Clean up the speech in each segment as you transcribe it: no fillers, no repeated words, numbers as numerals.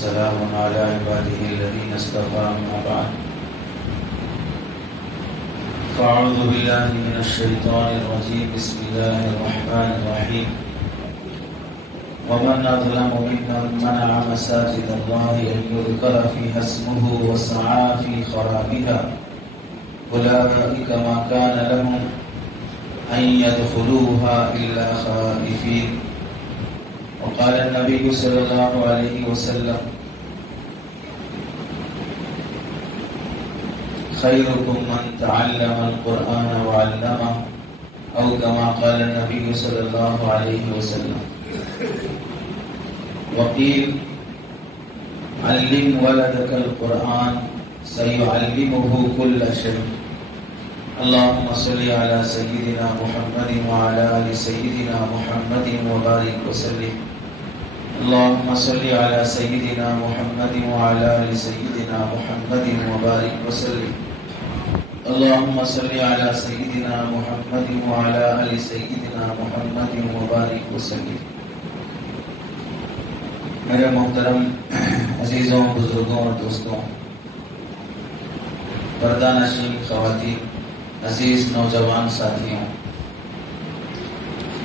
سلام على عباده الذين اصطفى أما بعد فأعوذ بالله من الشيطان الرجيم بسم الله الرحمن الرحيم ومن أظلم ممن منع مساجد الله أن يذكر فيها اسمه وسعى في خرابها أولئك ما كان لهم أن يدخلوها إلا خائفين وقال النبي صلى الله عليه وسلم خيركم من تعلم القرآن وعلمه أو كما قال النبي صلى الله عليه وسلم وقيل علم ولدك القرآن سيعلمه كل شيء اللهم صل على سيدنا محمد وعلى آل سيدنا محمد وبارك وسلم اللهم صل على سيدنا محمد وعلى آل سيدنا محمد وبارك وسلم اللهم صل على سيدنا محمد وعلى آل سيدنا محمد وبارك وسلم. میرے محترم عزیزوں، بزرگوں اور دوستوں، پردہ نشین خواتین، عزیز نوجوان ساتھیوں،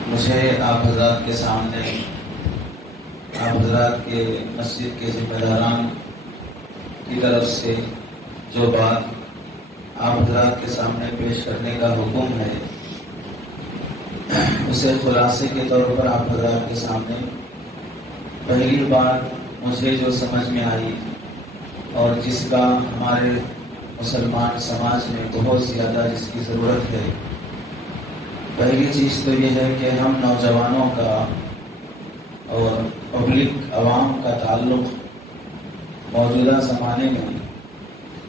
مجھے آپ حضرات کے سامنے، آپ حضرات کے مسجد کے ذمہ داران کی طرف سے جو بات آپ حضرات کے سامنے پیش کرنے کا حکم ہے، اسے خلاصے کے طور پر آپ حضرات کے سامنے پہلی بات مجھے جو سمجھ میں آئی اور جس کا ہمارے مسلمان سماج میں بہت زیادہ جس کی ضرورت ہے، پہلی چیز تو یہ ہے کہ ہم نوجوانوں کا اور پبلک عوام کا تعلق موجودہ زمانے میں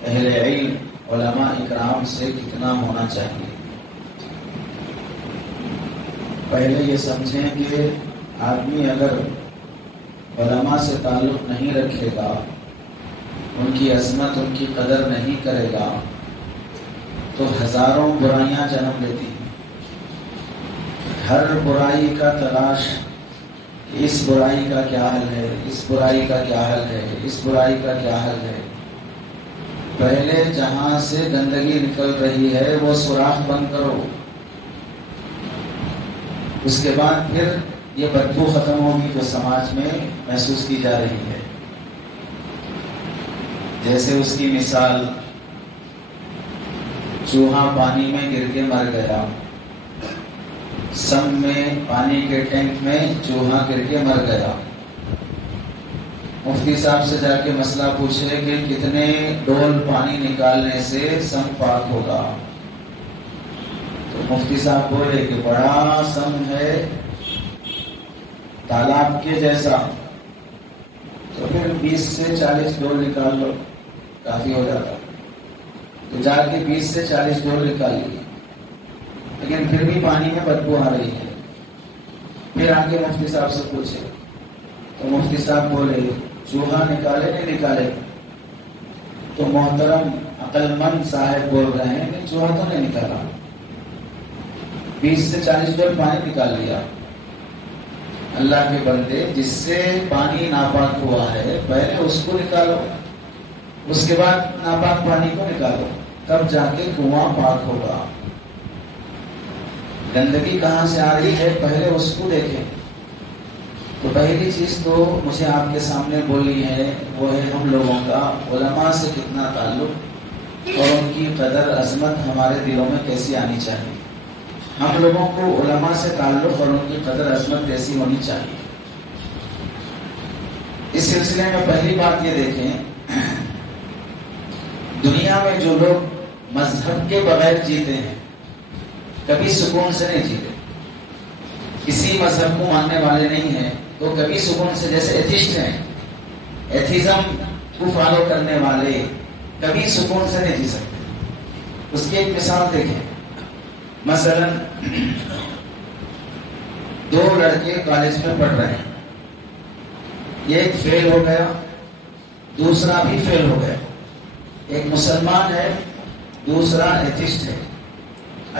اہل علم علماء اکرام سے کتنا ہونا چاہیے. پہلے یہ سمجھیں کہ آدمی اگر علماء سے تعلق نہیں رکھے گا، ان کی عظمت، ان کی قدر نہیں کرے گا، تو ہزاروں برائیاں جنم لیتی ہیں. ہر برائی کا تلاش، اس برائی کا کیا حل ہے، اس برائی کا کیا حل ہے، اس برائی کا کیا حل ہے. پہلے جہاں سے گندگی نکل رہی ہے وہ سوراخ بند کرو، اس کے بعد پھر یہ بدبو ختم ہوگی جو سماج میں محسوس کی جا رہی ہے. جیسے اس کی مثال، چوہا پانی میں گر کے مر گیا، سم میں پانی کے ٹینک میں چوہا گر کے مر گیا. مفتی صاحب سے جا کے مسئلہ پوچھے کہ کتنے ڈول پانی نکالنے سے سم پاک ہوگا، تو مفتی صاحب بولے کہ بڑا سم ہے تالاب کے جیسا، تو پھر 20 سے 40 ڈول نکال لو، کافی ہو جاتا. تو جا کے 20 سے 40 ڈول نکال لیے، لیکن پھر بھی پانی میں بدبو آ رہی ہے. پھر آ کے مفتی صاحب سے پوچھے تو مفتی صاحب بولے چوہا نکالے نہیں نکالے. تو محترم عقل مند صاحب بول رہے ہیں کہ چوہا تو نہیں نکالا، 20 سے 40 ڈول پانی نکال لیا. اللہ کے بندے، جس سے پانی ناپاک ہوا ہے پہلے اس کو نکالو، اس کے بعد ناپاک پانی کو نکالو، تب جا کے کنواں پاک ہوگا. گندگی کہاں سے آ رہی ہے پہلے اس کو دیکھیں. تو پہلی چیز تو مجھے آپ کے سامنے بولنی ہے، وہ ہے ہم لوگوں کا علماء سے کتنا تعلق اور ان کی قدر عظمت ہمارے دلوں میں کیسی آنی چاہیے. ہم لوگوں کو علماء سے تعلق اور ان کی قدر عظمت کیسی ہونی چاہیے. اس سلسلے میں پہلی بات یہ دیکھیں، دنیا میں جو لوگ مذہب کے بغیر جیتے ہیں کبھی سکون سے نہیں جیتے. کسی مذہب کو ماننے والے نہیں ہیں تو کبھی سکون سے، جیسے ایتھیسٹ ہیں، ایتھیزم کو فالو کرنے والے کبھی سکون سے نہیں جی سکتے. اس کی ایک مثال دیکھیں. مثلا 2 لڑکے کالج میں پڑھ رہے ہیں، ایک فیل ہو گیا، دوسرا بھی فیل ہو گیا. ایک مسلمان ہے، دوسرا ایتھیسٹ ہے،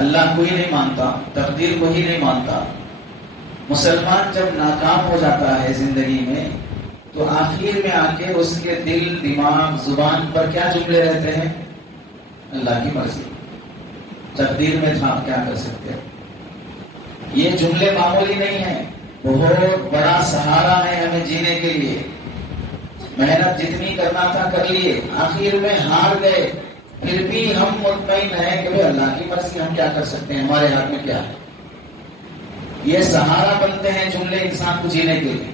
اللہ کو ہی نہیں مانتا، تقدیر کو ہی نہیں مانتا. مسلمان جب ناکام ہو جاتا ہے زندگی میں تو آخر میں آ کے اس کے دل دماغ زبان پر کیا جملے رہتے ہیں؟ اللہ کی مرضی، تقدیر میں تھا، کیا کر سکتے ہیں۔ یہ جملے معمولی نہیں ہیں، بہت بڑا سہارا ہے ہمیں جینے کے لیے۔ محنت جتنی کرنا تھا کر لیے، آخر میں ہار گئے، پھر بھی ہم مطمئن ہیں کہ اللہ کی مرضی، ہم کیا کر سکتے ہیں، ہمارے ہاتھ میں کیا ہے۔ یہ سہارا بنتے ہیں جملے انسان کو جینے کے لیے۔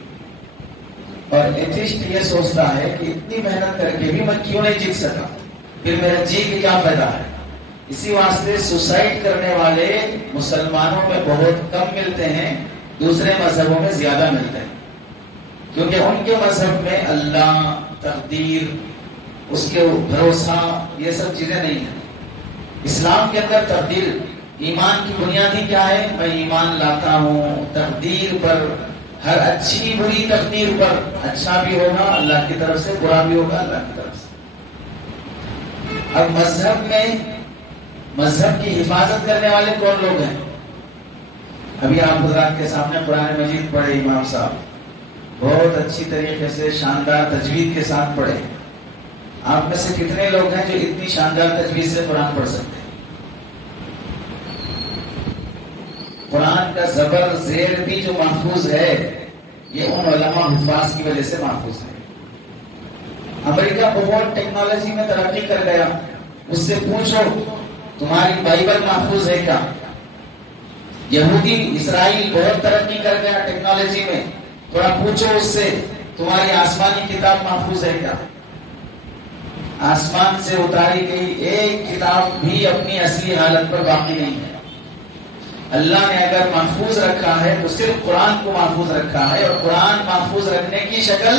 اور ایتھسٹ یہ سوچتا ہے کہ اتنی محنت کر کے بھی میں کیوں نہیں جیت سکا، پھر میرا جی کے کیا فائدہ ہے۔ اسی واسطے سوسائڈ کرنے والے مسلمانوں میں بہت کم ملتے ہیں، دوسرے مذہبوں میں زیادہ ملتے ہیں، کیونکہ ان کے مذہب میں اللہ، تقدیر، اس کے بھروسہ، یہ سب چیزیں نہیں ہیں۔ اسلام کے اندر تقدیر، ایمان کی بنیادی کیا ہے؟ میں ایمان لاتا ہوں تقدیر پر، ہر اچھی بری تقدیر پر، اچھا بھی ہوگا اللہ کی طرف سے، برا بھی ہوگا اللہ کی طرف سے۔ اب مذہب میں مذہب کی حفاظت کرنے والے کون لوگ ہیں؟ ابھی آپ حضرات کے سامنے قرآن مجید پڑھے امام صاحب، بہت اچھی طریقے سے شاندار تجوید کے ساتھ پڑھے۔ آپ میں سے کتنے لوگ ہیں جو اتنی شاندار تجوید سے قرآن پڑھ سکتے ہیں؟ قرآن کا زبر زیر بھی جو محفوظ ہے، یہ ان علماء حفاظ کی وجہ سے محفوظ ہے۔ امریکہ بہت ٹیکنالوجی میں ترقی کر گیا، اس سے پوچھو تمہاری بائبل محفوظ ہے کیا؟ یہودی اسرائیل بہت ترقی کر گیا ٹیکنالوجی میں، تھوڑا پوچھو اس سے تمہاری آسمانی کتاب محفوظ ہے کیا؟ آسمان سے اتاری گئی ایک کتاب بھی اپنی اصلی حالت پر باقی نہیں ہے۔ اللہ نے اگر محفوظ رکھا ہے تو صرف قرآن کو محفوظ رکھا ہے، اور قرآن محفوظ رکھنے کی شکل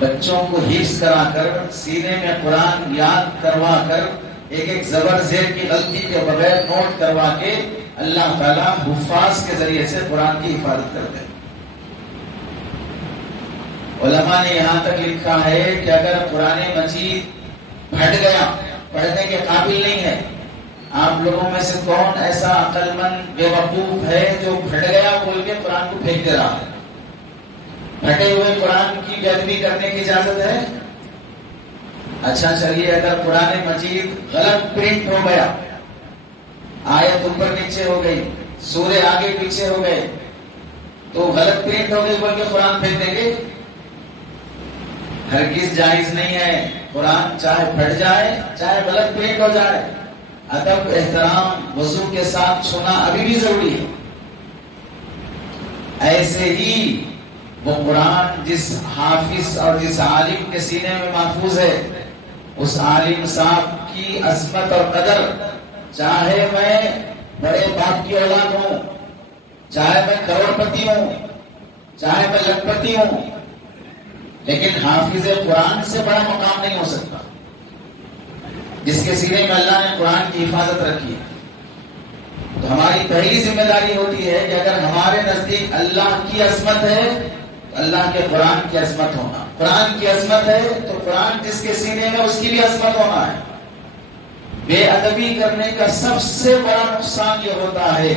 بچوں کو حفظ کرا کر، سینے میں قرآن یاد کروا کر، ایک ایک زبر زیر کی غلطی کے بغیر نوٹ کروا کے اللہ تعالیٰ حفاظ کے ذریعے سے قرآن کی حفاظت کرتے ہیں۔ علماء نے یہاں تک لکھا ہے کہ اگر قرآن مجید پھٹ گیا، پڑھنے کے قابل نہیں ہے، آپ لوگوں میں سے کون ایسا عقل مند بے وقوف ہے جو پھٹ گیا بول کے قرآن کو پھینک دے رہا ہے؟ پھٹے ہوئے قرآن کی بے ادبی کرنے کی اجازت ہے؟ اچھا چلیے، اگر قرآن مجید غلط پرنٹ ہو گیا، آیت اوپر نیچے ہو گئی، سورے آگے پیچھے ہو گئے، تو غلط پرنٹ ہو گئی بول کے قرآن پھینک دیں گے؟ ہرگز جائز نہیں ہے۔ قرآن چاہے پھٹ جائے، چاہے غلط پرنٹ ہو جائے، ادب، احترام، وضو کے ساتھ چھونا ابھی بھی ضروری ہے۔ ایسے ہی وہ قرآن جس حافظ اور جس عالم کے سینے میں محفوظ ہے، اس عالم صاحب کی عظمت اور قدر، چاہے میں بڑے باپ کی اولاد ہوں، چاہے میں کروڑ پتی ہوں، چاہے میں لکھ پتی ہوں، لیکن حافظ قرآن سے بڑا مقام نہیں ہو سکتا جس کے سینے میں اللہ نے قرآن کی حفاظت رکھی ہے۔ تو ہماری پہلی ذمہ داری ہوتی ہے کہ اگر ہمارے نزدیک اللہ کی عظمت ہے تو اللہ کے قرآن کی عظمت ہونا، قرآن کی عظمت ہے تو قرآن جس کے سینے میں اس کی بھی عظمت ہونا ہے۔ بے ادبی کرنے کا سب سے بڑا نقصان یہ ہوتا ہے،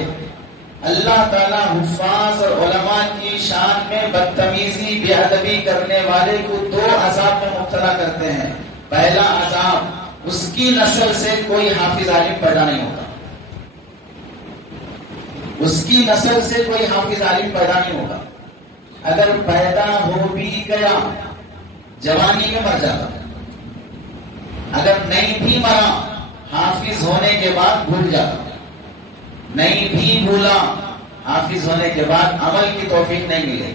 اللہ تعالیٰ حفاظ اور علماء کی شان میں بدتمیزی، بے ادبی کرنے والے کو دو عذاب میں مبتلا کرتے ہیں۔ پہلا عذاب، اس کی نسل سے کوئی حافظ عالم پیدا نہیں ہوگا، اس کی نسل سے کوئی حافظ عالم پیدا نہیں ہوگا۔ اگر پیدا ہو بھی گیا جوانی میں مر جاتا، اگر نہیں بھی مرا حافظ ہونے کے بعد بھول جاتا، نہیں بھی بھولا حافظ ہونے کے بعد عمل کی توفیق نہیں ملے۔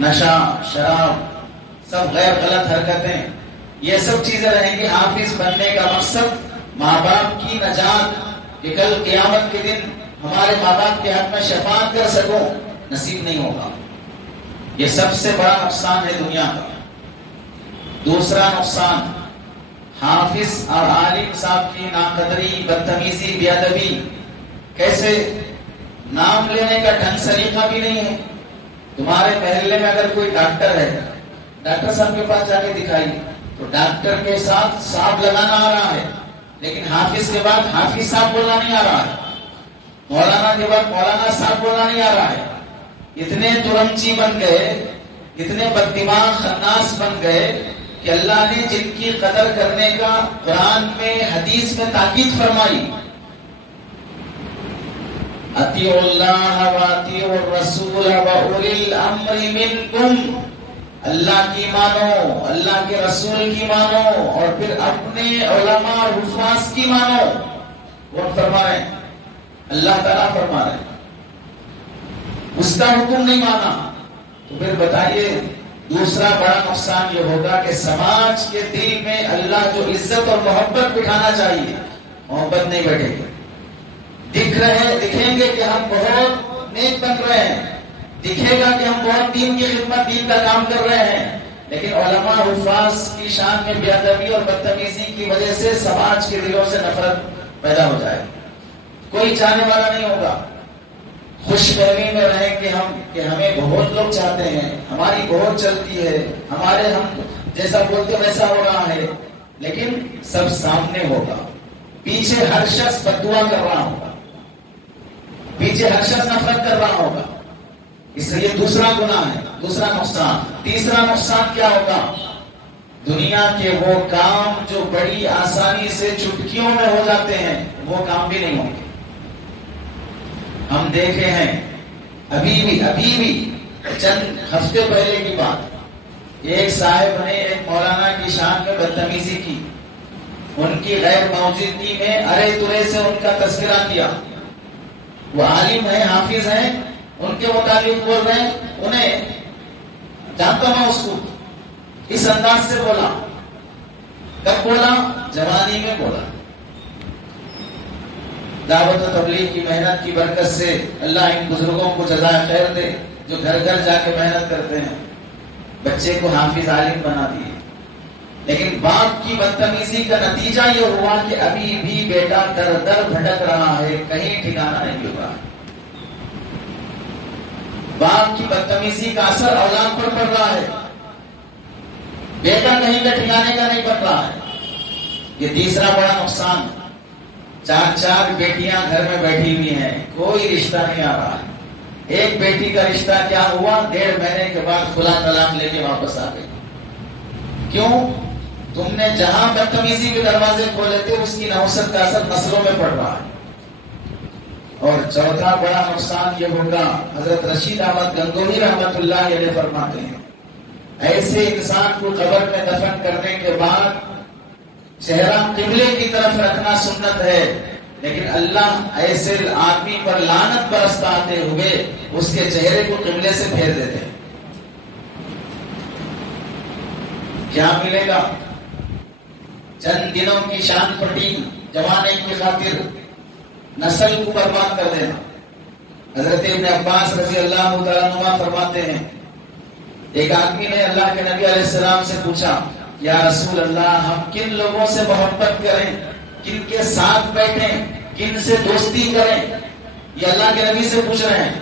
نشہ، شراب، سب غیر غلط حرکتیں، یہ سب چیزیں رہیں گی۔ حافظ بننے کا مقصد ماں باپ کی نجات، کہ کل قیامت کے دن ہمارے ماں باپ کے حق میں شفاعت کر سکوں، نصیب نہیں ہوگا۔ یہ سب سے بڑا نقصان ہے دنیا کا۔ دوسرا نقصان، حافظ اور عالم صاحب کی ناقدری، بدتمیزی، بے ادبی۔ کیسے؟ نام لینے کا ڈھنگ سلیقہ بھی نہیں ہے۔ تمہارے محلے میں اگر کوئی ڈاکٹر ہے، ڈاکٹر صاحب کے پاس جا کے دکھائیے، تو ڈاکٹر کے ساتھ صاحب لگانا آ رہا ہے، لیکن حافظ کے بعد حافظ صاحب بولنا نہیں آ رہا ہے، مولانا کے بعد مولانا صاحب بولنا نہیں آ رہا ہے۔ اتنے ترنچی بن گئے اتنے بددماغ خناس بن گئے کہ اللہ نے جن کی قدر کرنے کا قرآن میں حدیث میں تاکید فرمائی، اطیعوا اللہ واطیعوا الرسول واولی الامر منکم، اللہ کی مانو، اللہ کے رسول کی مانو، اور پھر اپنے علماء اور حفاظ کی مانو۔ کون فرما رہے ہیں؟ اللہ تعالیٰ فرما رہے ہیں۔ اس کا حکم نہیں مانا تو پھر بتائیے دوسرا بڑا نقصان یہ ہوگا کہ سماج کے دل میں اللہ جو عزت اور محبت بٹھانا چاہیے، محبت نہیں بیٹھے گی۔ دکھیں گے کہ ہم بہت نیک بن رہے ہیں، دکھے گا کہ ہم بہت دین کی خدمت، دین کا کام کر رہے ہیں، لیکن علماء حفاظ کی شان میں بے ادبی اور بدتمیزی کی وجہ سے سماج کے دلوں سے نفرت پیدا ہو جائے، کوئی چاہنے والا نہیں ہوگا۔ خوش فہمی میں رہیں کہ ہمیں بہت لوگ چاہتے ہیں، ہماری بہت چلتی ہے، ہم جیسا بولتے ویسا ہو رہا ہے، لیکن سب سامنے ہوگا، پیچھے ہر شخص بددعا کر رہا ہوگا، پیچھے ہر شخص نفرت کر رہا ہوگا۔ اس لیے دوسرا گناہ ہے، دوسرا نقصان۔ تیسرا نقصان کیا ہوگا؟ دنیا کے وہ کام جو بڑی آسانی سے چٹکیوں میں ہو جاتے ہیں، وہ کام بھی نہیں ہوں گے۔ ہم دیکھے ہیں ابھی بھی چند ہفتے پہلے کی بات، ایک صاحب نے ایک مولانا کی شان میں بدتمیزی کی، ان کی غیر موجودگی میں ارے ترے سے ان کا تذکرہ کیا۔ وہ عالم ہیں، حافظ ہیں، ان کے مطابق بول رہے ہیں، انہیں جانتا ہوں اس کو، اس انداز سے بولا۔ کب بولا؟ جوانی میں بولا۔ دعوت و تبلیغ کی محنت کی برکت سے اللہ ان بزرگوں کو جزائے خیر دے جو گھر گھر جا کے محنت کرتے ہیں، بچے کو حافظ عالم بنا دیے، لیکن باپ کی بدتمیزی کا نتیجہ یہ ہوا کہ ابھی بھی بیٹا در در بھٹک رہا ہے، کہیں ٹھکانا نہیں مل رہا ہے۔ باپ کی بدتمیزی کا اثر اولاد پر پڑ رہا ہے، بیٹا کہیں کا ٹھکانے کا نہیں بن رہا ہے۔ یہ تیسرا بڑا نقصان۔ چار بیٹیاں گھر میں بیٹھی ہوئی ہیں، کوئی رشتہ نہیں آ رہا ہے۔ ایک بیٹی کا رشتہ کیا ہوا، 1.5 مہینے کے بعد کھلا طلاق لے کے واپس آ گئی۔ کیوں؟ تم نے جہاں بدتمیزی کے دروازے کھولے تھے اس کی نحوست کا اثر نسلوں میں پڑ رہا ہے۔ اور چوتھا بڑا نقصان یہ ہوگا، حضرت رشید احمد گنگوہی رحمت اللہ علیہ فرماتے ہیں، ایسے انسان کو قبر میں دفن کرنے کے بعد چہرہ قبلے کی طرف رکھنا سنت ہے، لیکن اللہ ایسے آدمی پر لعنت برساتے ہوئے اس کے چہرے کو قبلے سے پھیر دیتے ہیں۔ کیا ملے گا؟ چند دنوں کی شان پٹی جوانے کی خاطر نسل کو برباد کر دینا۔ حضرت ابن عباس رضی اللہ تعالیٰ عنہ فرماتے ہیں، ایک آدمی نے اللہ کے نبی علیہ السلام سے پوچھا، یا رسول اللہ، ہم کن لوگوں سے محبت کریں، کن کے ساتھ بیٹھیں، کن سے دوستی کریں؟ یہ اللہ کے نبی سے پوچھ رہے ہیں۔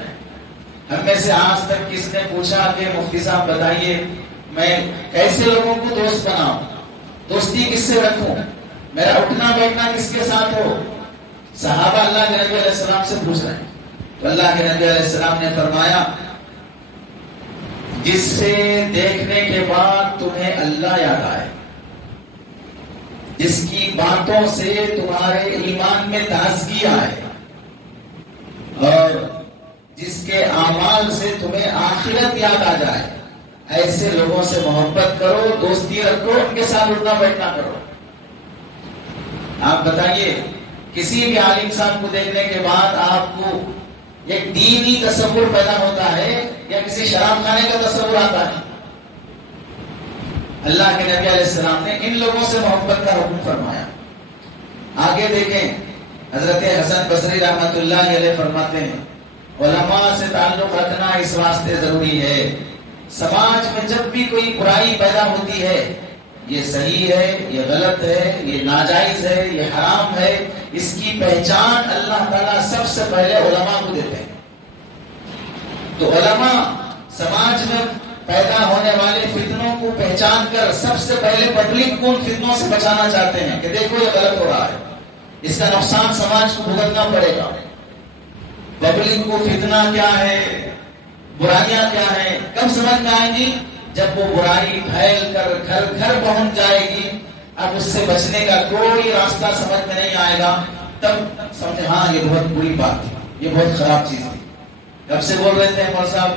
ہم میں سے آج تک کس نے پوچھا کہ مفتی صاحب بتائیے میں کیسے لوگوں کو دوست بناؤں، دوستی کس سے رکھوں، میرا اٹھنا بیٹھنا کس کے ساتھ ہو؟ صحابہ اللہ کے نبی علیہ السلام سے پوچھ رہے ہیں، تو اللہ کے نبی علیہ السلام نے فرمایا، جس سے دیکھنے کے بعد تمہیں اللہ یاد آئے، جس کی باتوں سے تمہارے ایمان میں تازگی آئے، اور جس کے اعمال سے تمہیں آخرت یاد آ جائے، ایسے لوگوں سے محبت کرو، دوستی رکھو، ان کے ساتھ اٹھنا بیٹھنا کرو۔ آپ بتائیے کسی بھی عالم صاحب کو دیکھنے کے بعد آپ کو ایک دینی تصور پیدا ہوتا ہے یا کسی شراب خانے کا تصور آتا ہے؟ اللہ کے نبی علیہ السلام نے ان لوگوں سے محبت کا حکم فرمایا۔ آگے دیکھیں، حضرت حسن بصری رحمت اللہ علیہ فرماتے ہیں، علماء سے تعلق رکھنا اس واسطے ضروری ہے، سماج میں جب بھی کوئی برائی پیدا ہوتی ہے، یہ صحیح ہے، یہ غلط ہے، یہ ناجائز ہے، یہ حرام ہے، اس کی پہچان اللہ تعالیٰ سب سے پہلے علماء کو دیتے ہیں۔ تو علماء سماج میں پیدا ہونے والے فتنوں کو پہچان کر سب سے پہلے پبلک کو ان فتنوں سے بچانا چاہتے ہیں کہ دیکھو یہ غلط ہو رہا ہے، اس کا نقصان سماج کو بھگتنا پڑے گا۔ پبلک کو فتنہ کیا ہے، برائیاں کیا ہیں کب سمجھ میں آئیں گی؟ جب وہ برائی پھیل کر گھر گھر پہنچ جائے گی، اب اس سے بچنے کا کوئی راستہ سمجھ میں نہیں آئے گا، تب سمجھے ہاں یہ بہت بری بات ہے، یہ بہت خراب چیز ہے۔ کب سے بول رہے تھے مول صاحب؟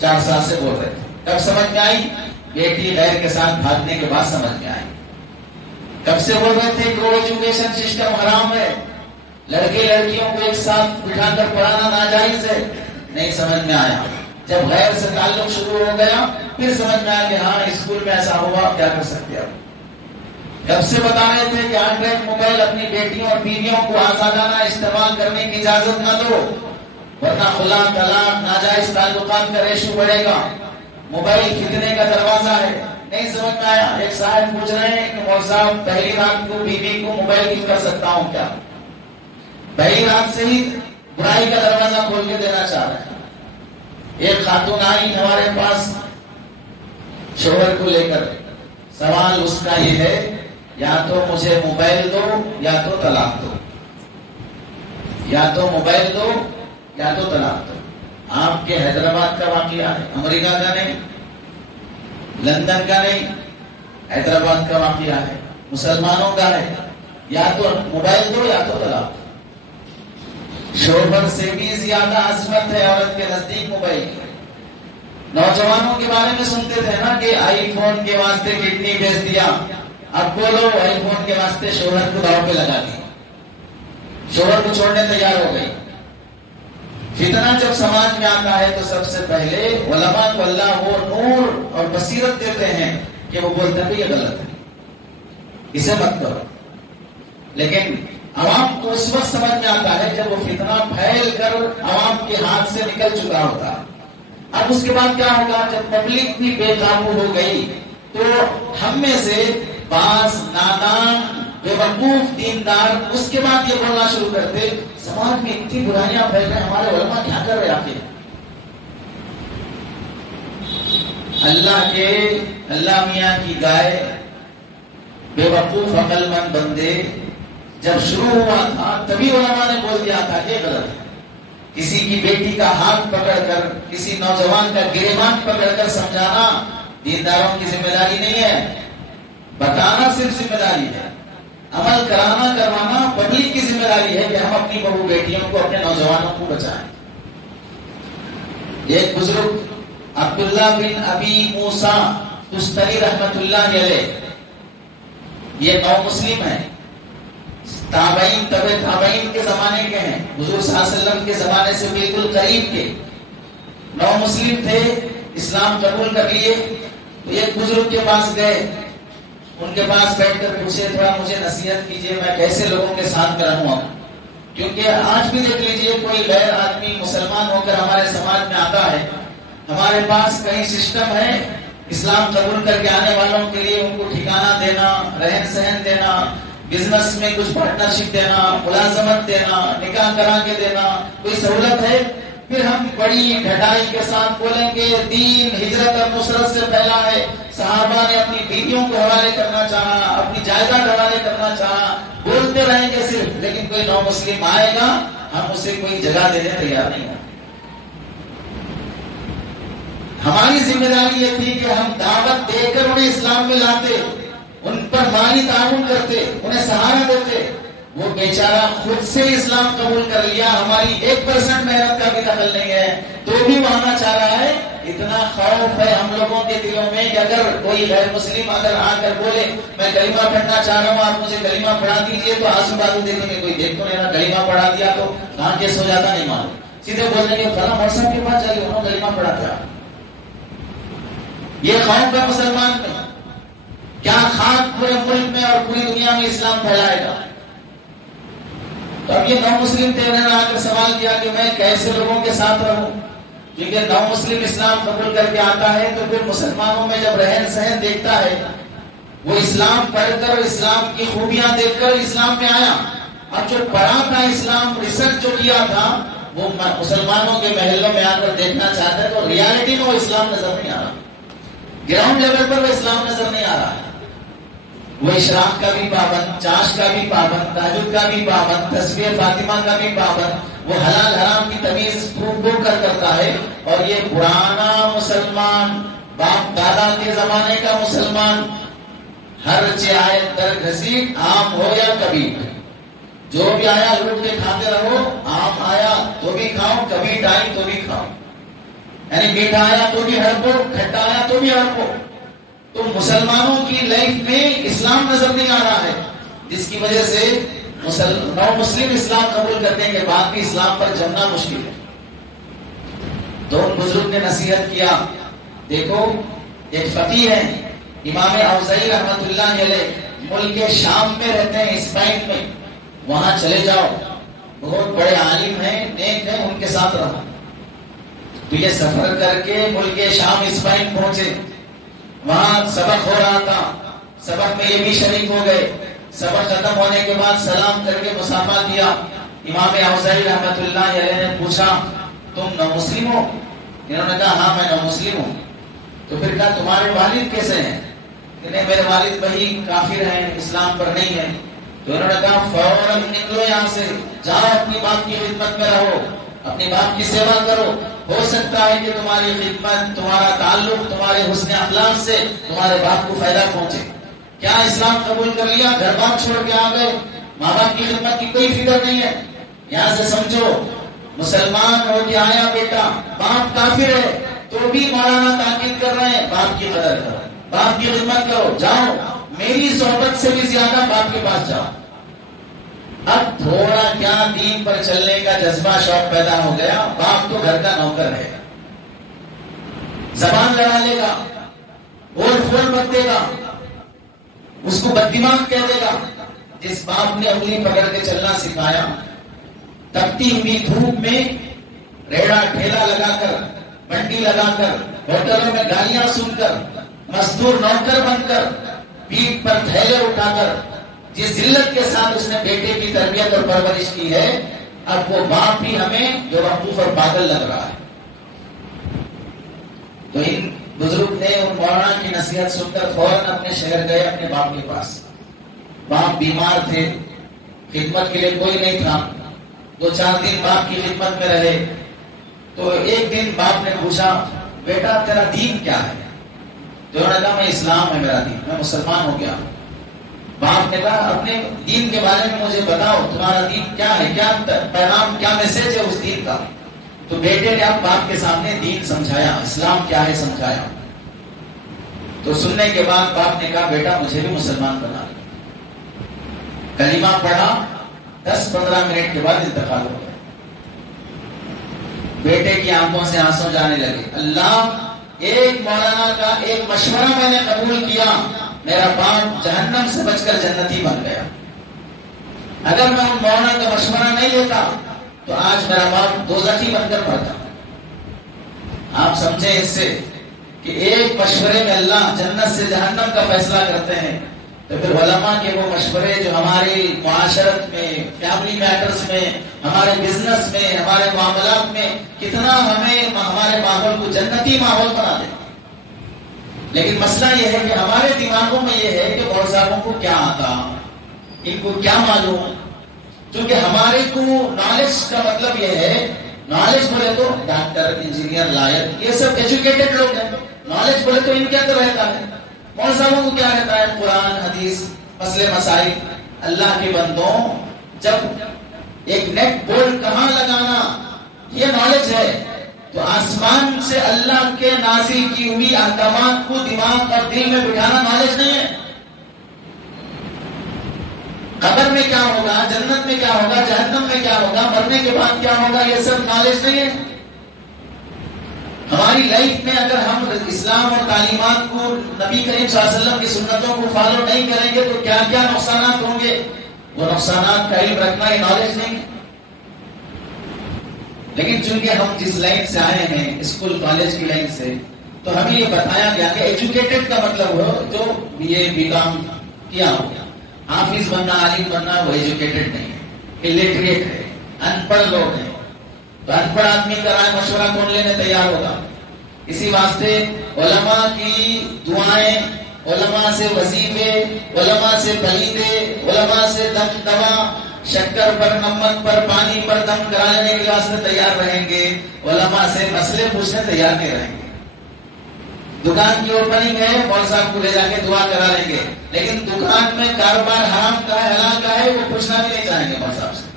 4 سال سے بول رہے تھے۔ کب سمجھ میں آئی؟ بیٹی غیر کے ساتھ بھاگنے کے بعد سمجھ میں آئی۔ کب سے بول رہے تھے کہ ایجوکیشن سسٹم حرام ہے، لڑکے لڑکیوں کو ایک ساتھ بٹھا کر پڑھانا ناجائز ہے؟ نہیں سمجھ میں آیا۔ جب غیر سے تعلق شروع ہو گیا پھر سمجھ میں آیا کہ ہاں اسکول میں ایسا ہوا، کیا کر سکتے ہیں۔ کب سے بتا رہے تھے کہ اینڈرائڈ موبائل اپنی بیٹیوں اور بیویوں کو آزادانہ استعمال کرنے کی اجازت نہ دو، ورنہ خلا طلاق ناجائز تعلقات کا ریشو بڑھے گا، موبائل فتنے کا دروازہ ہے۔ نہیں سمجھ میں آیا۔ ایک صاحب پوچھ رہے ہیں کہ مول صاحب پہلی رات کو بیوی کو موبائل یوز کر سکتا ہوں کیا؟ پہلی رات سے ہی برائی کا دروازہ کھول کے دینا چاہ رہے ہیں۔ ایک خاتون آئی ہمارے پاس شوہر کو لے کر، سوال اس کا یہ ہے یا تو مجھے موبائل دو یا تو طلاق دو، یا تو موبائل دو یا تو طلاق دو۔ آپ کے حیدرآباد کا واقعہ ہے، امریکہ کا نہیں، لندن کا نہیں، حیدرآباد کا واقعہ ہے، مسلمانوں کا ہے، یا تو موبائل دو یا تو طلاق دو۔ شوہر سے بھی زیادہ عظمت ہے عورت کے نزدیک موبائل کی۔ نوجوانوں کے بارے میں سنتے تھے نا کہ آئی فون کے واسطے کڈنی بیچ دیا، اب بولو آئی فون کے واسطے شوہر کو داؤ پہ لگا دیا، شوہر کو چھوڑنے تیار ہو گئی۔ فتنہ جب سماج میں آتا ہے تو سب سے پہلے علماء کو اللہ وہ نور اور بصیرت دیتے ہیں کہ وہ بولتے ہیں یہ غلط ہے، اسے مت کرو۔ لیکن عوام کو اس وقت سمجھ میں آتا ہے جب وہ فتنہ پھیل کر عوام کے ہاتھ سے نکل چکا ہوتا۔ اب اس کے بعد کیا ہوگا؟ جب پبلک بھی بے قابو ہو گئی تو ہم میں سے بعض نادان بے وقوف دیندار اس کے بعد یہ بولنا شروع کرتے سماج میں اتنی برائیاں پھیل رہے ہیں، ہمارے علماء کیا کر رہے آخر؟ اللہ میاں کی گائے بے وقوف عقل مند بندے جب شروع ہوا تھا تبھی علماء نے بول دیا تھا کہ غلط ہے۔ کسی کی بیٹی کا ہاتھ پکڑ کر، کسی نوجوان کا گریبان پکڑ کر سمجھانا دینداروں کی ذمہ داری نہیں ہے، بتانا صرف ذمہ داری ہے، عمل کرانا کروانا پبلک کی ذمہ داری ہے کہ ہم اپنی بہو بیٹیوں کو، اپنے نوجوانوں کو بچائیں۔ ایک بزرگ عبداللہ بن ابی موسیٰ تستری رحمت اللہ علیہ، یہ نو مسلم ہیں، تابعین تبع تابعین کے زمانے کے ہیں، حضور صلی اللہ علیہ وسلم کے زمانے سے بالکل قریب کے، نو مسلم تھے، اسلام قبول کر لیے۔ تو ایک بزرگ کے پاس گئے، ان کے پاس بیٹھ کر پوچھے تھوڑا مجھے نصیحت کیجیے میں کیسے لوگوں کے ساتھ رہوں، کیونکہ آج بھی دیکھ لیجیے کوئی غیر آدمی مسلمان ہو کر ہمارے سماج میں آتا ہے، ہمارے پاس کئی سسٹم ہے اسلام قبول کر کے آنے والوں کے لیے، ان کو ٹھکانہ دینا، رہن سہن دینا، بزنس میں کچھ پارٹنرشپ دینا، ملازمت دینا، نکاح کرا کے دینا، کوئی سہولت ہے؟ پھر ہم بڑی ڈھٹائی کے ساتھ بولیں گے دین ہجرت اور نصرت سے پھیلا ہے، صحابہ نے اپنی بیویوں کو حوالے کرنا چاہا، اپنی جائیداد حوالے کرنا چاہا، بولتے رہیں گے صرف، لیکن کوئی نو مسلم آئے گا ہم اسے کوئی جگہ دینے تیار نہیں ہیں۔ ہماری ذمہ داری یہ تھی کہ ہم دعوت دے کر انہیں اسلام میں لاتے، ان پر مالی تعاون کرتے، انہیں سہارا دیتے۔ وہ بیچارہ خود سے اسلام قبول کر لیا، ہماری 1% محنت کا بھی دخل نہیں ہے، تو بھی وہ آنا چاہ رہا ہے۔ اتنا خوف ہے ہم لوگوں کے دلوں میں کہ اگر کوئی غیر مسلم اگر آ کر بولے میں کلمہ پڑھنا چاہ رہا ہوں، آپ مجھے کلمہ پڑھا دیجیے، تو آسو بازو دیکھیں گے کوئی دیکھ تو نہیں رہا، کلمہ پڑھا دیا تو کہاں کیس ہو جاتا نہیں معلوم، سیدھے بول دیں گے فلاں مولوی صاحب کے پاس جائیے انہوں نے کلمہ پڑھا دیا۔ یہ خوف ہے مسلمان میں، کیا خاک پورے ملک میں اور پوری دنیا میں اسلام پھیلائے گا؟ تو اب یہ نو مسلم تھے، انہوں نے آ کر سوال کیا کہ میں کیسے لوگوں کے ساتھ رہوں، کیونکہ نو مسلم اسلام قبول کر کے آتا ہے تو پھر مسلمانوں میں جب رہن سہن دیکھتا ہے، وہ اسلام پڑھ کر اسلام کی خوبیاں دیکھ کر اسلام میں آیا، اور جو پڑھا تھا اسلام ریسرچ جو کیا تھا وہ مسلمانوں کے محلوں میں آ کر دیکھنا چاہتا ہے، تو ریالٹی میں وہ اسلام نظر نہیں آ رہا، گراؤنڈ لیول پر وہ اسلام نظر نہیں آ رہا ہے۔ وہ اشراق کا بھی پابند، چاش کا بھی پابند، تہجد کا بھی پابند، تسبیح فاطمہ کا بھی پابند، وہ حلال حرام کی تمیز خوب کر کرتا ہے، اور یہ پرانا مسلمان، باپ دادا کے زمانے کا مسلمان، ہر آیت در گھسیٹ، آم ہو یا کبھی، جو بھی آیا لوٹ کے کھاتے رہو، آم آیا تو بھی کھاؤ، کبھی ڈائی تو بھی کھاؤ، یعنی میٹھا آیا تو بھی ہڑپو، کھٹا آیا تو بھی ہڑپو۔ تو مسلمانوں کی لائف میں اسلام نظر نہیں آ رہا ہے، جس کی وجہ سے نو مسلم اسلام قبول کرنے کے بعد بھی اسلام پر جمنا مشکل ہے۔ تو ان بزرگ نے نصیحت کیا، دیکھو ایک فقیہ ہے امام اوزاعی رحمۃ اللہ علیہ، ملک شام میں رہتے ہیں، اسپین میں، وہاں چلے جاؤ، بہت بڑے عالم ہیں، نیک ہیں، ان کے ساتھ رہو۔ تو یہ سفر کر کے ملک شام اسپین پہنچے، وہاں سبق ہو رہا تھا، سبق میں یہ بھی شریک ہو گئے، سبق ختم ہونے کے بعد سلام کر کے مسافہ کیا۔ امام اوزاعی رحمۃ اللہ علیہ نے پوچھا تم نو مسلم ہو؟ انہوں نے کہا ہاں میں نو مسلم ہوں۔ تو پھر کہا تمہارے والد کیسے ہیں؟ نہیں میرے والد وہی کافر ہیں، اسلام پر نہیں ہیں۔ تو انہوں نے کہا فوراً نکلو یہاں سے، جاؤ اپنی باپ کی خدمت میں رہو، اپنی باپ کی سیوا کرو، ہو سکتا ہے کہ تمہاری خدمت، تمہارا تعلق، تمہارے حسن اخلاق سے تمہارے باپ کو فائدہ پہنچے۔ کیا اسلام قبول کر لیا، گھر بار چھوڑ کے آ گئے، ماں باپ کی خدمت کی کوئی فکر نہیں ہے؟ یہاں سے سمجھو مسلمان ہو کے آیا بیٹا، باپ کافر ہے تو بھی مولانا تاکید کر رہے ہیں باپ کی قدر کرو، باپ کی خدمت کرو، جاؤ میری صحبت سے بھی زیادہ باپ کے پاس جاؤ۔ اب تھوڑا کیا دین پر چلنے کا جذبہ شوق پیدا ہو گیا، باپ تو گھر کا نوکر ہے، زبان لڑا لے گا، بول فول بک دے گا، اس کو بددماغ کہہ دے گا۔ جس باپ نے انگلی پکڑ کے چلنا سکھایا، تپتی ہوئی دھوپ میں ریڑا ٹھیلا لگا کر، منڈی لگا کر، ہوٹلوں میں گالیاں سن کر، مزدور نوکر بن کر، پیٹھ پر تھیلے اٹھا کر، جس ذلت کے ساتھ اس نے بیٹے کی تربیت اور پرورش کی ہے، اب وہ باپ بھی ہمیں جو وقوف اور پاگل لگ رہا ہے۔ تو ان بزرگ نے ان مولانا کی نصیحت سن کر فوراً اپنے شہر گئے، اپنے باپ کے پاس۔ باپ بیمار تھے، خدمت کے لیے کوئی نہیں تھا، 2-4 دن باپ کی خدمت میں رہے۔ تو ایک دن باپ نے پوچھا بیٹا تیرا دین کیا ہے؟ تو انہوں نے کہا میں اسلام ہے میرا دین، میں مسلمان ہو گیا۔ باپ نے کہا اپنے دین کے بارے میں مجھے بتاؤ، تمہارا دین کیا ہے، کیا پیغام، کیا میسج ہے اس دین کا؟ تو بیٹے نے اب باپ کے سامنے دین سمجھایا، اسلام کیا ہے سمجھایا۔ تو سننے کے بعد باپ نے کہا بیٹا مجھے بھی مسلمان بنا دو۔ کلمہ پڑھا، 10-15 منٹ کے بعد انتقال ہو گیا۔ بیٹے کی آنکھوں سے آنسو جانے لگے۔ اللہ، ایک مولانا کا ایک مشورہ میں نے قبول کیا، میرا باپ جہنم سے بچ کر جنتی بن گیا۔ اگر میں ان مولانا کا مشورہ نہیں لیتا تو آج میرا باپ دوزخی بن کر پڑتا۔ آپ سمجھیں اس سے کہ ایک مشورے میں اللہ جنت سے جہنم کا فیصلہ کرتے ہیں، تو پھر علماء کے وہ مشورے جو ہماری معاشرت میں، فیملی میٹرز میں، ہمارے بزنس میں، ہمارے معاملات میں کتنا ہمیں ہمارے ماحول کو جنتی ماحول بنا دیں۔ لیکن مسئلہ یہ ہے کہ ہمارے دماغوں میں یہ ہے کہ بہت صاحبوں کو کیا آتا، ان کو کیا معلوم، کیونکہ ہمارے کو نالج کا مطلب یہ ہے، نالج بولے تو ڈاکٹر، انجینئر، لائر، یہ سب ایجوکیٹڈ لوگ ہیں۔ نالج بولے تو ان کے اندر رہتا ہے، بہت صاحبوں کو کیا رہتا ہے، قرآن، حدیث، مسئلے مسائل۔ اللہ کے بندوں، جب ایک نیٹ بولٹ کہاں لگانا یہ نالج ہے، تو آسمان سے اللہ کے نازل کی ہوئی احکامات کو دماغ اور دل میں بٹھانا نالج نہیں ہے۔ قبر میں کیا ہوگا، جنت میں کیا ہوگا، جہنم میں کیا ہوگا، مرنے کے بعد کیا ہوگا، یہ سب نالج نہیں ہے۔ ہماری لائف میں اگر ہم اسلام اور تعلیمات کو، نبی کریم صلی اللہ علیہ وسلم کی سنتوں کو فالو نہیں کریں گے تو کیا کیا نقصانات ہوں گے، وہ نقصانات کا علم رکھنا یہ نالج نہیں ہے۔ لیکن چونکہ ہم جس لائن سے آئے ہیں، اسکول کالج کی لائن سے، تو ہمیں یہ بتایا گیا کہ ایجوکیٹڈ کا مطلب ہو جو BA BCom کیا ہو، حافظ بننا، عالم بننا، وہ ایجوکیٹڈ نہیں ہے، الٹریٹ ہے، ان پڑھ لوگ ہیں۔ تو ان پڑھ آدمی کا رائے مشورہ کون لینے تیار ہوگا؟ اسی واسطے علماء کی دعائیں، علماء سے وظیفے، علماء سے پلیدے، علماء سے دم دوا، شکر پر، نمک پر، پانی پر دم کرا لینے کے واسطے تیار رہیں گے، علماء سے مسئلے پوچھنے تیار نہیں رہیں گے۔ دکان کی اوپننگ ہے، مول صاحب کو لے جا کے دعا کرا لیں گے، لیکن دکان میں کاروبار حرام کا ہے حلال کا ہے وہ پوچھنا بھی نہیں چاہیں گے مول صاحب سے۔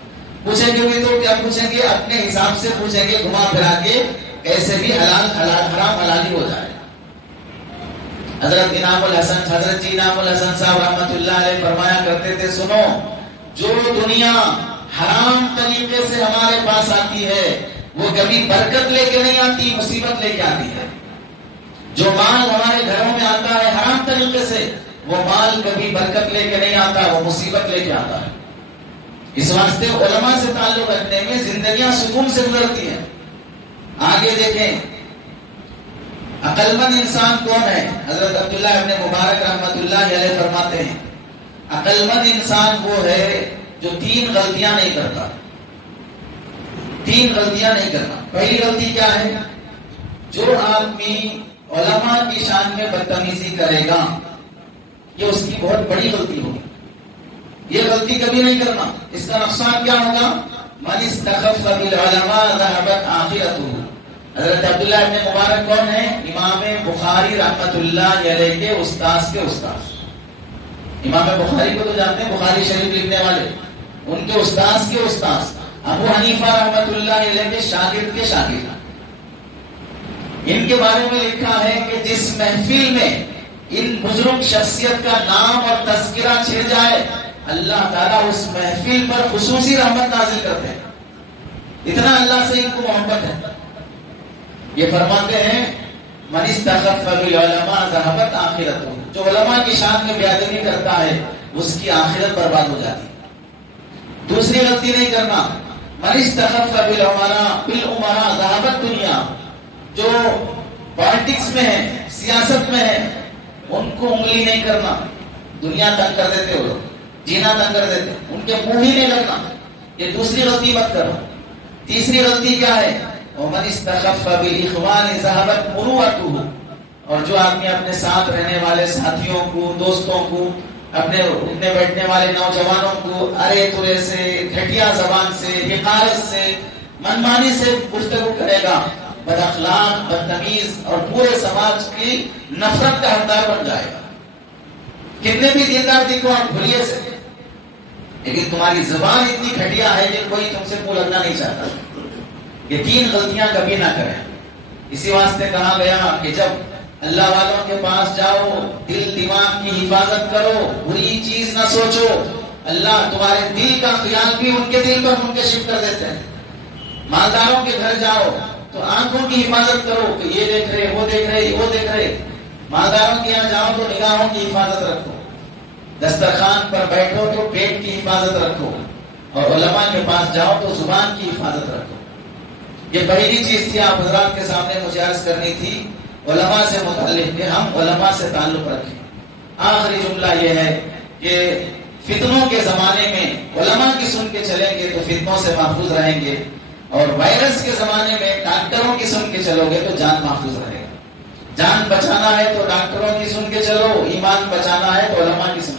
پوچھیں گے بھی تو کیا پوچھیں گے؟ اپنے حساب سے پوچھیں گے، گھما پھرا کے کیسے بھی حلال حرام حلالی ہو جائے۔ حضرت انعام الحسن، حضرت جی انعام الحسن صاحب رحمۃ اللہ علیہ فرمایا کرتے تھے، سنو، جو دنیا حرام طریقے سے ہمارے پاس آتی ہے وہ کبھی برکت لے کے نہیں آتی، مصیبت لے کے آتی ہے۔ جو مال ہمارے گھروں میں آتا ہے حرام طریقے سے، وہ مال کبھی برکت لے کے نہیں آتا، وہ مصیبت لے کے آتا ہے۔ اس واسطے علماء سے تعلق رکھنے میں زندگیاں سکون سے گزرتی ہیں۔ آگے دیکھیں، عقل مند انسان کون ہے؟ حضرت عبداللہ ابن مبارک رحمۃ اللہ علیہ فرماتے ہیں، عقل مند انسان وہ ہے جو 3 غلطیاں نہیں کرتا۔ 3 غلطیاں نہیں کرنا۔ پہلی غلطی کیا ہے؟ جو آدمی علماء کی شان میں بدتمیزی کرے گا یہ اس کی بہت بڑی غلطی ہوگی۔ یہ غلطی کبھی نہیں کرنا۔ اس کا نقصان کیا ہوگا؟ من استخف بالعلماء ذهبت آخرته۔ حضرت عبداللہ ابن مبارک کون ہے؟ امام بخاری رحمۃ اللہ علیہ کے استاذ کے استاذ۔ امام بخاری کو تو جانتے ہیں، بخاری شریف لکھنے والے، ان کے استاذ کے استاذ ابو حنیفہ رحمۃ اللہ علیہ کے شاگرد کے شاگرد۔ ان کے بارے میں لکھا ہے کہ جس محفل میں ان بزرگ شخصیت کا نام اور تذکرہ چھڑ جائے اللہ تعالیٰ اس محفل پر خصوصی رحمت نازل کرتے ہیں، اتنا اللہ سے ان کو محبت ہے۔ یہ فرماتے ہیں من استخف بالعلماء ذهبت آخرته، جو علماء کی شان میں بے ادبی کرتا ہے اس کی آخرت برباد ہو جاتی ہے۔ دوسری غلطی نہیں کرنا، من استخف بالعمراء ذهبت دنیا، جو پالیٹکس میں ہے، سیاست میں ہے، ان کو انگلی نہیں کرنا۔ دنیا تنگ کر دیتے وہ لوگ، جینا تنگ کر دیتے، ان کے منہ ہی نہیں لگنا۔ یہ دوسری غلطی مت کرو۔ تیسری غلطی کیا ہے؟ ومن استخف بالاخوان ذهبت مروءته، اور جو آدمی اپنے ساتھ رہنے والے ساتھیوں کو، دوستوں کو، اپنے اٹھنے بیٹھنے والے نوجوانوں کو ارے ترے سے، گھٹیا زبان سے، حقارت سے، منمانی سے گفتگو کرے گا، بد اخلاق، بدتمیز اور پورے سماج کی نفرت کا حقدار بن جائے گا۔ کتنے بھی دیندار دکھو آپ بھولیے سے، لیکن تمہاری زبان اتنی گھٹیا ہے کہ کوئی تم سے منہ لگنا نہیں چاہتا۔ یہ 3 غلطیاں کبھی نہ کریں۔ اسی واسطے کہا گیا کہ جب اللہ والوں کے پاس جاؤ دل دماغ کی حفاظت کرو، بری چیز نہ سوچو۔ اللہ تمہارے دل کا خیال بھی ان کے دل پر منکشف کر دیتے ہیں۔ مالداروں کے گھر جاؤ تو آنکھوں کی حفاظت کرو کہ یہ دیکھ رہے، وہ دیکھ رہے، وہ دیکھ رہے۔ مالداروں کے یہاں جاؤ تو نگاہوں کی حفاظت رکھو۔ دسترخوان پر بیٹھو تو پیٹ کی حفاظت رکھو، اور علماء کے پاس جاؤ تو زبان کی حفاظت رکھو۔ یہ پہلی چیز تھی آپ حضرات کے سامنے مجھے عرض کرنی تھی علماء سے متعلق، کہ ہم علماء سے تعلق رکھیں۔ آخری جملہ یہ ہے کہ فتنوں کے زمانے میں علماء کی سن کے چلیں گے تو فتنوں سے محفوظ رہیں گے، اور وائرس کے زمانے میں ڈاکٹروں کی سن کے چلو گے تو جان محفوظ رہے گا۔ جان بچانا ہے تو ڈاکٹروں کی سن کے چلو، ایمان بچانا ہے تو علماء کی سن